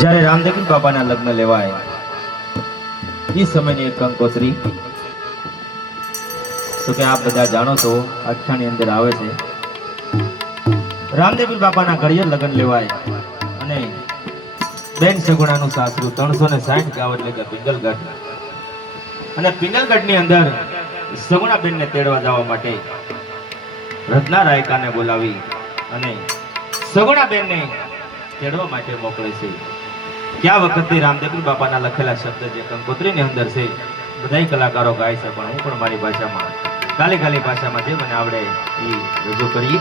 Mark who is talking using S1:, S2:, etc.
S1: જ્યારે રામદેવ બાબાના લગ્ન લેવાય. એ સમયની એક કંકોત્રી. તો કે આપ બધા જાણો છો આખ્યાની અંદર આવે છે. રામદેવ બાપાના ઘડીએ લગ્ન લેવાય. અને બેન સગુણાનું સાસરું ત્રણસો ને સાઠ ગાવ એટલે કે પિંગલગઢ. અને પિંગલગઢની અંદર સગુણા બેનને તેડવા જવા માટે રત્ના રાયકાને બોલાવી અને સગુણા બેનને તેડવા માટે મોકલે છે. ક્યાં વખતથી રામદેવપુર બાપાના લખેલા શબ્દ જે કંકોત્રીની અંદર છે, બધાય કલાકારો ગાય છે, પણ હું પણ મારી ભાષામાં, કાલી કાલી ભાષામાં જે મને આવડે એ રજૂ કરીએ.